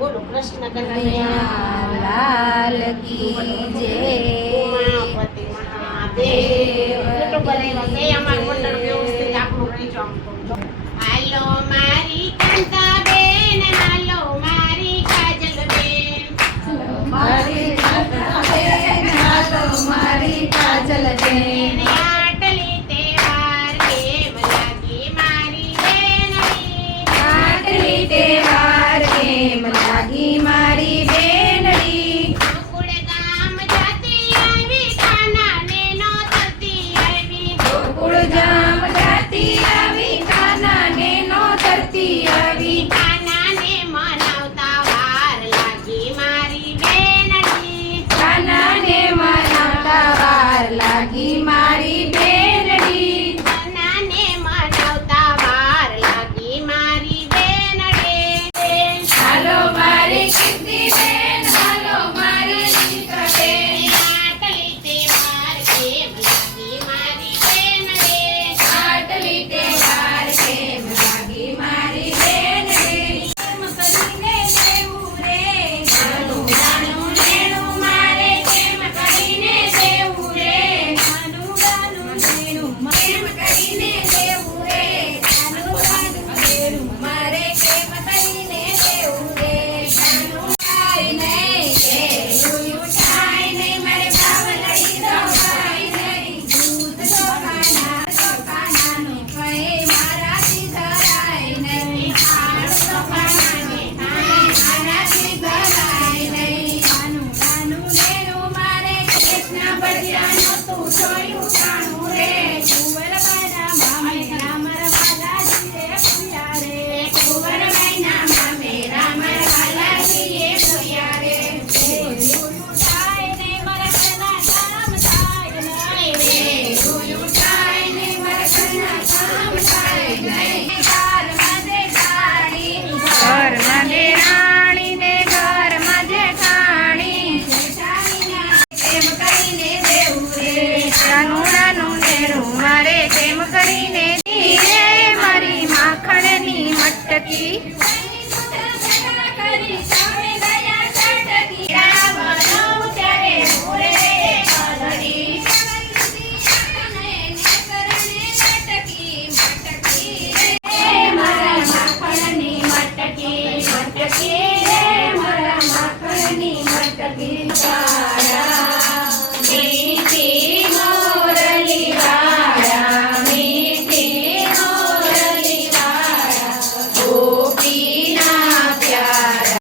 બોલો કૃષ્ણ કનૈયા લાલ કી જય ઉમાપતિ મહાદેવ તો બનાવ્યા છે અમાર મંડળ વ્યવસ્થિત આપણું રહી જાવ હાલો મારી કાંતા બેન હાલો મારી કાજલ બેન મારી કાંતા બેન હાલો મારી કાજલ બેન આટલી તહેવાર કેમ લાગી મારી બેનડી આટલી તહેવાર કેમ લાગી મારી બેનડી ગોકુળ ગામ જાતી આવી ખાના ને નો થતી આવી ગોકુળ જામ જાતી આવી ખાના ને નો તરતી આવી ખાના ને મનાવતા વાર લાગી મારી બેનડી ખાના ને મનાવતા વાર લાગી મારી બેનડી ખાના ને મનાવતા વાર લાગી મારી બેનડી હાલો મારી કીર્તિ બેન હાલો મારી નીતા બેન આટલી તહેવાર કેમ લાગી મારી બેનડી આટલી તહેવાર કેમ લાગી મારી બેનડી કેમ કરીને દેવું રે નાનું નાનું નેણું મારે કેમ કરીને દેવું રે નાનું નાનું નેણું કેમ કરીને દેવું રે નાનું નાનું નેણું મારે કેમ કરીને દેવું રે નાનું થાય નહીં કે જોયું થાય નહીં મારે બાવલડી દવાય નહીં દૂધ ચોખાનાનું કઈ મારાથી ધરાય નહીં હાડ ચોખાનાને મારાથી ધરાય નહીં નાનું નાનું નેણું મારે કૃષ્ણ બળ્યા નહોતું જોયું જાણું રે કુંવરબાઈના મામે રામ વાલાજીએ પૂયા રે કુંવરબાઈના મામે રામ વાલાજીએ પૂયા રે જોયું થાય ને મારા ઘરના કામ થાય નહીં રે જોયું થાય ને મારા ઘરના કામ થાય નહીં ઘરમાં જે રાણી ને ઘરમાં જેઠાણી કેમ કરીને દેવું રે નાનું નાનું નેણું મારે કેમ કરીને રે મારી માખણની મટકી